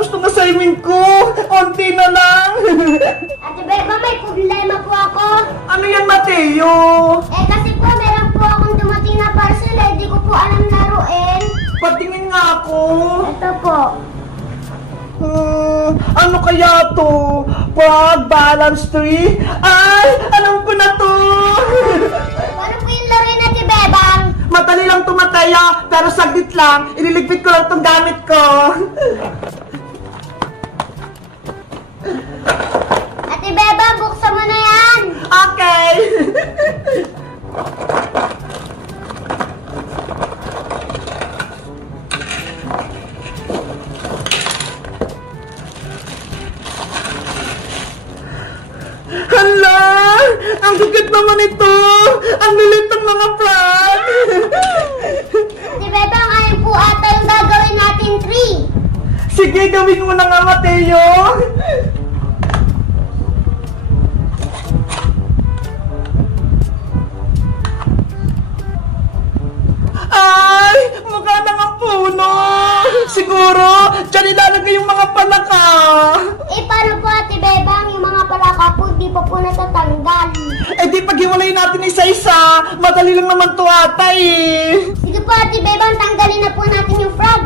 natapos tong assignment ko. Onti na lang. Ate Beba, may problema po ako. Ano yan, Mateo? Kasi po, meron po akong dumating na parcel di ko po alam laruin. Patingin nga ako. Ito po. Ano kaya to? Pag balance tree? Ay, alam ko na to. Ano po yung laruin, Ate Bebang? Madali lang to, Mateo, pero saglit lang. Ililigpit ko lang tong gamit ko. Ate Beba, buksan mo na yan. Okay. Hala! Ang bigat naman ito! Ang lilit ng mga plant! Ate Bebang, ayun po ata yung gagawin natin 3. Sige, gawin mo na nga, Mateo! Ay! Mukha na nga puno! Siguro, dyan ilalagay yung mga palaka! Paano po, Ate Bebang, yung mga palaka po, di pa po natatanggal. Di paghiwalay natin isa-isa, madali lang naman to ata eh! Sige po, Ate Bebang, tanggalin na po natin yung frog.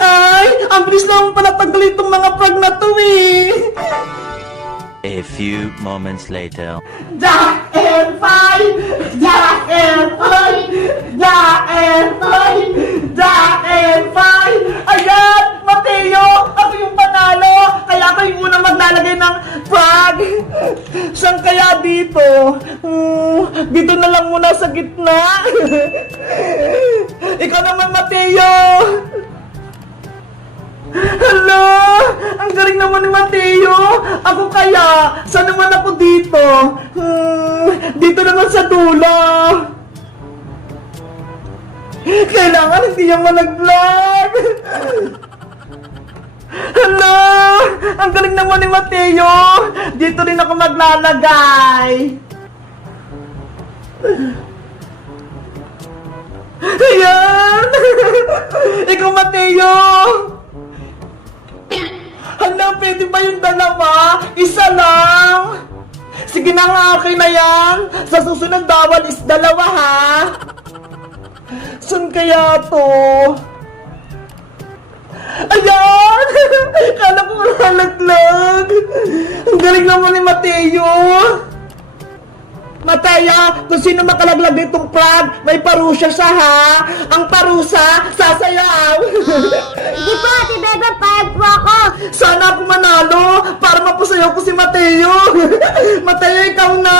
Ay! Ang bilis naman pala tanggalin itong mga frog na to eh! A few moments later. Jack and Five! Jack and Five! Jack and Five! Jack and Five! Ayan! Mateo! Ako yung panalo! Kaya ako yung unang maglalagay ng frog! Saan kaya dito? Dito na lang muna sa gitna! Ikaw naman, Mateo! Hala! Ang galing naman ni Mateo! Ako kaya? Saan naman ako dito? Dito naman sa dulo! Kailangan hindi niya malaglag! Hala! Ang galing naman ni Mateo! Dito rin ako maglalagay! Ayan! Ikaw, Mateo! Hala, pwede ba yung dalawa? Isa lang! Sige na nga, okay na yan! Sa susunod bawal is dalawa, ha? Saan kaya to? Ayan! Kala ko malalaglag! Ang galing naman ni Mateo! Mateo, kung sino makalaglag ditong frog, may parusa siya, ha? Ang parusa, sasayaw! Sige po, Ate Beba, payag po ako. Sana ako manalo para mapasayaw ko si Mateo. Mateo, ikaw na.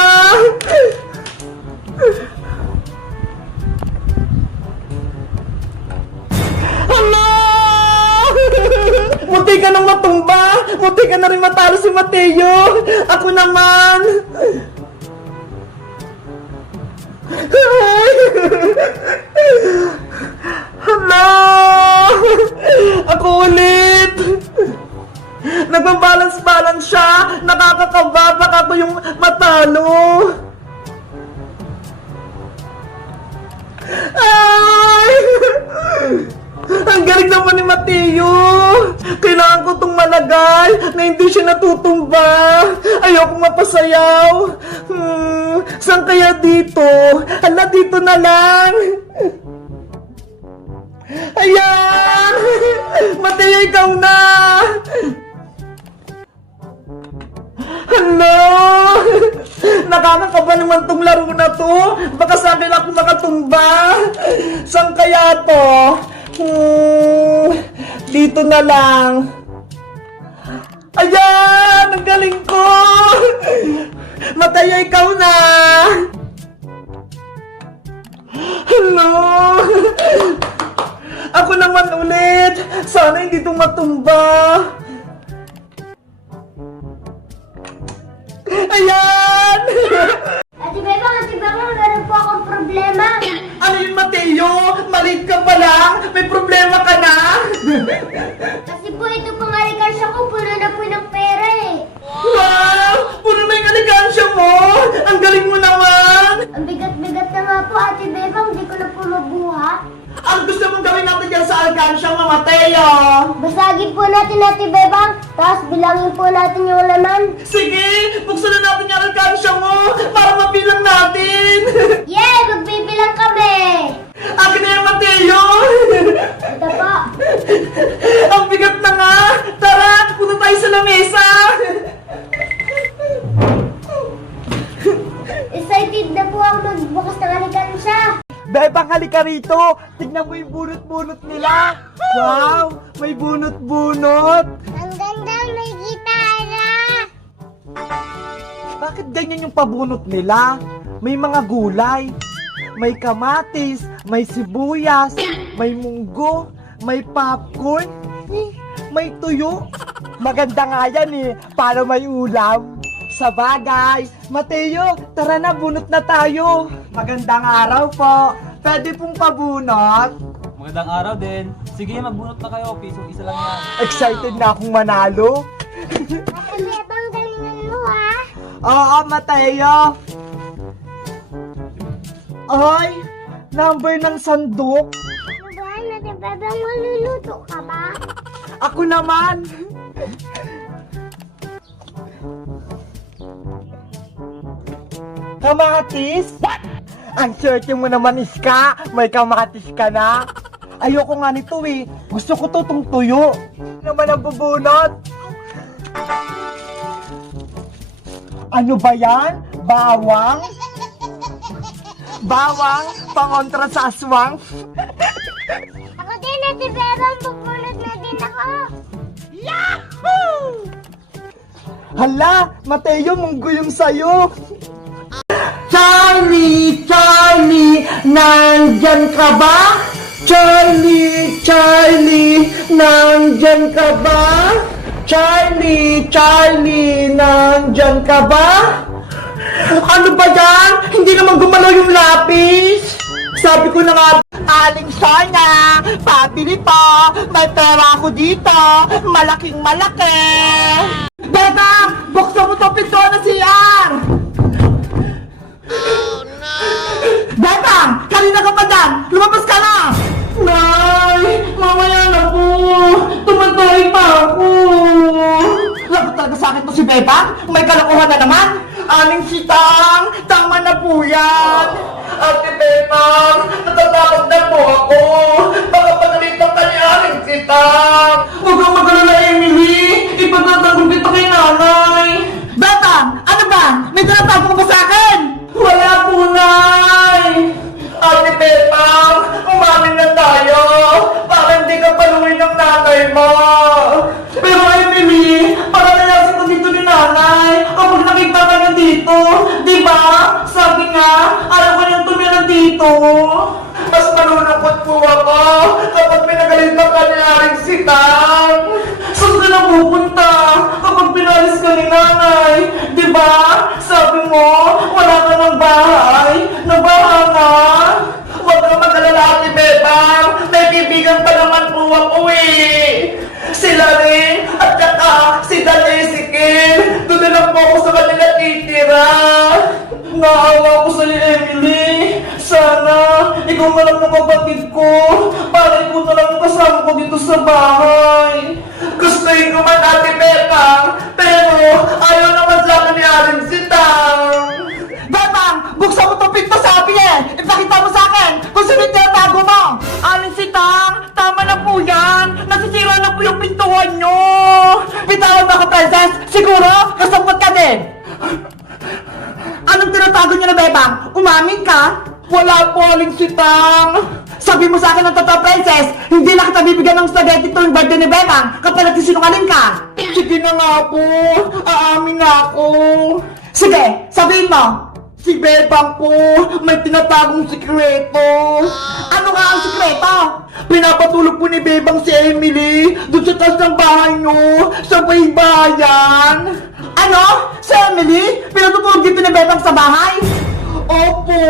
Hala! Munti ka nang matumba. Munti ka na rin matalo si Mateo. Ako naman. Hala! Ako ulit! Nagbabalance-balance siya! Nakakakaba! Baka ako yung matalo! Ay! Ang galing naman ni Mateo! Kailangan ko itong malagay na hindi siya natutumba! Ayoko mapasayaw! Saan kaya dito? Hala, dito na lang! Ayan! Mateo, ikaw na! Hala! Nakakakaba naman tong laro na to! Baka sa akin ako makatumba! Saan kaya to? Dito na lang! Ayan! Ang galing ko! Mateo, ikaw na! Hello! Ako naman ulit! Sana hindi ito matumba! Ayan! Ate Beba, meron po akong problema. Ano yun, Mateo? Maliit ka pa lang? May problema ka na? Kasi po ito pong alikansya ko, puno na po ng pera eh. Wow! Puno na yung alikansya mo! Ang galing mo naman! Ang bigat-bigat na nga po, Ate Beba, hindi ko na po mabuhat. Ang gusto mong gawin natin dyan sa hanggang siyang mamatay, oh. Basagin po natin Ate Bebang, tapos bilangin po natin yung laman. Sige, buksan na natin yung alkansya mo para mabilang natin. Yay! Magbibilang kami! Akin na yung Mateo. Ito po. Ang bigat na nga. Tara, punta tayo sa lamesa. Excited na po ako magbukas ng alikansya. Bebang, halika rito. Tignan mo yung bunot-bunot nila. Wow, may bunot-bunot. Ang ganda, may gitara. Bakit ganyan yung pabunot nila? May mga gulay. May kamatis, may sibuyas, may munggo, may popcorn, may tuyo. Maganda nga yan eh, para may ulam. Sa bagay, Mateo, tara na, bunot na tayo. Magandang araw po. Pwede pong pabunot. Magandang araw din. Sige, magbunot na kayo. Pisong isa lang yan. Excited na akong manalo. Ate Bebang, galingan mo ha. Oo, Mateo. Ay, number ng sandok. Ano ba, Ate Bebang, maluluto ka ba? Ako naman. Kamatis? What? Ang swerte mo naman, Iska. May kamatis ka na. Ayoko nga nito eh. Gusto ko to tong tuyo. Naman ang bubunot. Ano ba yan? Bawang? Bawang? Pangontra sa aswang? Ako din, Ate Bebang, pupulot na din ako. Hala, Mateo, munggo yung sayo. Charlie, Charlie, nandyan ka ba? Charlie, Charlie, nandyan ka ba? Charlie, Charlie, nandyan ka ba? Ano ba yan? Hindi naman gumalaw yung lapis. Sabi ko na nga, aling sana, pabili pa, may pera ako dito, malaking malaki. Bebang, buksan mo to pinto na CR! Oh no! Bebang, kanina ka pa dyan, lumabas ka na! Nay, mamaya na po, tumatay pa ako. Lagot talaga sa akin to si Bebang, may kalokohan na naman. Aling sitang, tama na po yan. Ate Bebang, natatakot na po ako. Baka pagalitan ka ni Aling sitang. Huwag kang mag-alala, Emily. Ipagtatanggol kita kay nanay. Bebang, ano ba? May tinatago ka ba sa akin? Wala po, Nay. Ate Bebang, umamin na tayo. Para hindi ka paluin ng nanay mo. Pero Emily, para nalasin ko dito ni nanay. Kapag nakita ka na dito, di ba? Sabi nga, ayaw ko niyang tumira dito. Mas malulungkot po ako kapag pinagalitan ka ni Aling Sitang. Saan ka na pupunta kapag pinalis ka ni nanay? Di ba? Sabi mo, wala ka ng bahay. Nabaha nga. Huwag ka mag-alala, Ate Bebang. May kaibigan pa naman po ako eh. Sila rin at saka si Dan Ezekiel. Doon na lang po ako sa kanila titira. Naawa ko sa iyo, Emily. Sana ikaw na lang ng kapatid ko para ikaw na lang ang kasama ko dito sa bahay. Gustuin ko man, Ate Bebang, pero ayaw naman sa akin ni Aling Sitang. Bebang, buksan mo itong pinto, sabi eh! Ipakita mo sa akin kung sino yung tinatago mo! Aling Sitang, tama na po yan! Nasisira na po yung pintuan nyo! Bitawan mo ako, Princess! Siguro, kasabot ka din! Anong tinatago nyo na, Bebang? Umamin ka? Wala po, Aling Sitang! Sabi mo sa akin ng totoo, Princess, hindi na kita bibigyan ng spaghetti tuwing birthday ni Bebang kapag nagsisinungaling ka! Sige na nga po! Aamin na ako! Sige, sabihin mo! Si Bebang po, may tinatagong sikreto. Ano nga ang sikreto? Pinapatulog po ni Bebang si Emily doon sa taas ng bahay nyo, sa baybayan. Ano? Si Emily? Pinatutulog dito ni Bebang sa bahay? Opo.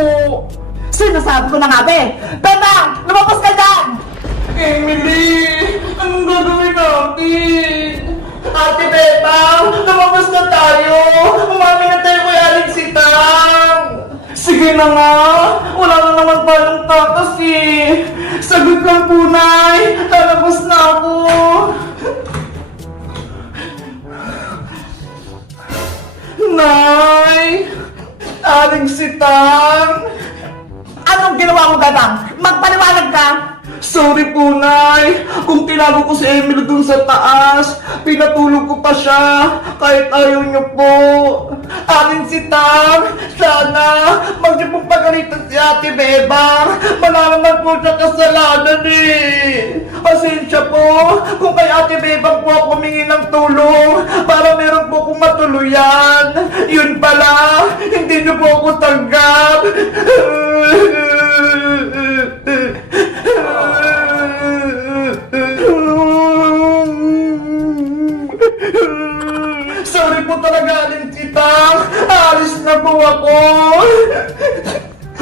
Sinasabi ko na nga, be. Bebang, lumabas ka dyan! Emily, anong gagawin natin? Ate Bebang, lumabas na tayo! Umamin na tayo kay Aling Sitang! Sige na nga! Wala na naman tayong tatas eh! Sagot lang po, Nay! Lalabas na ako! Nay! Aling sitang! Anong ginawa mo, Bebang? Magpaliwanag ka! Sorry po, Nay! Kung tinago ko si Emily dun sa taas, pinatulog ko pa siya, kahit ayaw niyo po. Aling sitang, sana, mag niyo pong pagalitan si Ate Bebang. Wala naman po siya kasalanan eh. Pasensya po, kung kay Ate Bebang po ako humingi ng tulong para meron po akong matuluyan. Yun pala, hindi niyo po ako tanggap. Sorry po talaga, Aling Sitang. Alis na po ako.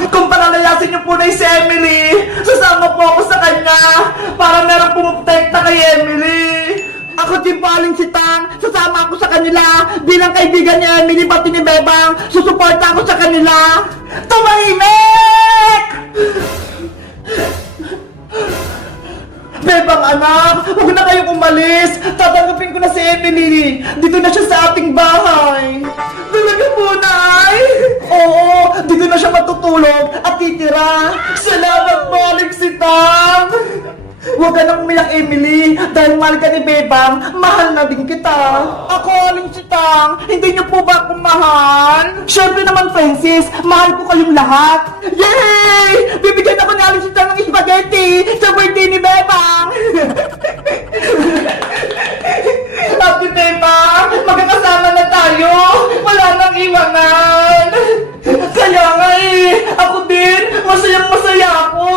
Kung palalayasin niyo po na si Emily, sasama po ako sa kanya para meron pumuprotekta kay Emily. Ako din po, Aling Sitang. Sasama ako sa kanila bilang kaibigan ni Emily pati ni Bebang. Susuporta ako sa kanila. Tumahimik! Bebang anak, huwag na kayong umalis. Tatanggapin ko na si Emily. Dito na siya sa ating bahay. Talaga po, Nay? Oo, dito na siya matutulog at titira. Salamat po, Aling Sitang. Huwag ka nang umiyak, Emily. Dahil mahal ka ni Bebang, mahal na din kita. Ako, Aling Sitang, hindi niyo po ba akong mahal? Siyempre naman, Francis, mahal ko kayong lahat. Yay! Bibigyan ako ni Aling Sitang ng spaghetti sa birthday ni Bebang. Happy Bebang, magkakasama na tayo. Wala nang iwanan. Kaya nga eh, ako din, masayang masaya ako.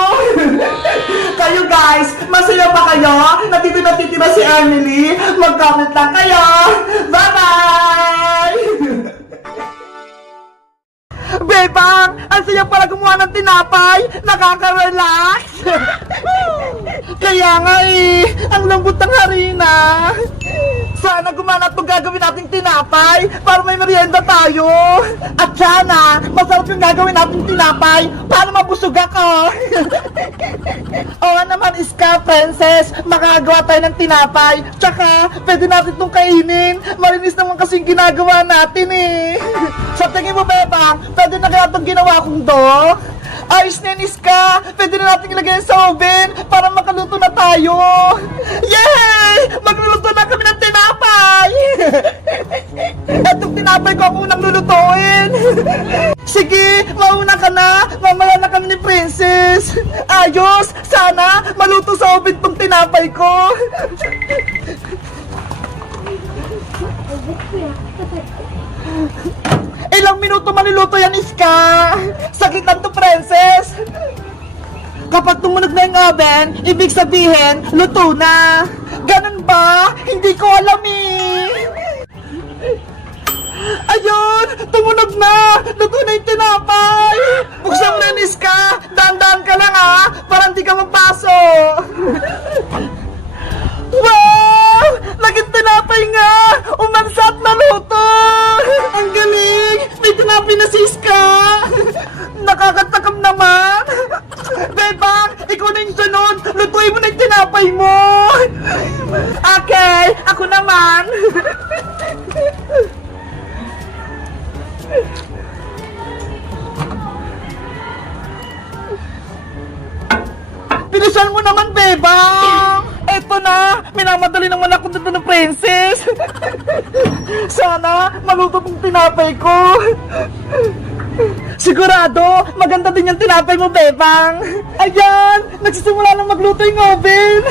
Kayo guys, masaya ba kayo? Nandito natitira si Emily? Mag-comment lang kayo. Bye-bye! Bebang, ang saya pala gumawa ng tinapay. Nakaka-relax. Kaya nga eh, ang lambot ng harina. Sana gumana itong gagawin nating tinapay para may merienda tayo. At sana, masarap yung gagawin nating tinapay para mabusog ako. Oo naman, Iska, Princess, makagawa tayo ng tinapay. Tsaka, pwede natin itong kainin. Malinis naman kasing ginagawa natin eh. Sa tingin mo, Bebang, pwede na kaya itong ginawa kong do? Ayos na yan, Iska! Pwede na natin ilagay sa oven para makaluto na tayo! Yay! Magluluto na kami ng tinapay! Etong tinapay ko ako unang lulutuin! Sige, mauna ka na! Mamaya na kami ni Princess! Ayos! Sana maluto sa oven tong tinapay ko! Ilang minuto maluluto yan, Iska! Sakit lang to, Princess! Kapag tumunog na yung oven, ibig sabihin, luto na! Ganun ba? Hindi ko alam eh! Ayun! Tumunog na! Luto na yung tinapay! Buksan mo na yun, Iska! Dahan-dahan ka lang ha! Para hindi ka mapasok! Wow! Naging tinapay nga! Umansa at naluto! Ang galing! May tinapay na si Iska! Nakakatakam naman! Bebang! Ikaw na yung sunod! Lutuin mo na yung tinapay mo! Okay! Ako naman! Bilisan mo naman, Bebang! Eto na! Minamadali naman ako dito ng Princess! Sana maluto tong tinapay ko! Sigurado, maganda din yung tinapay mo, Bebang! Ayan! Nagsisimula na magluto yung oven!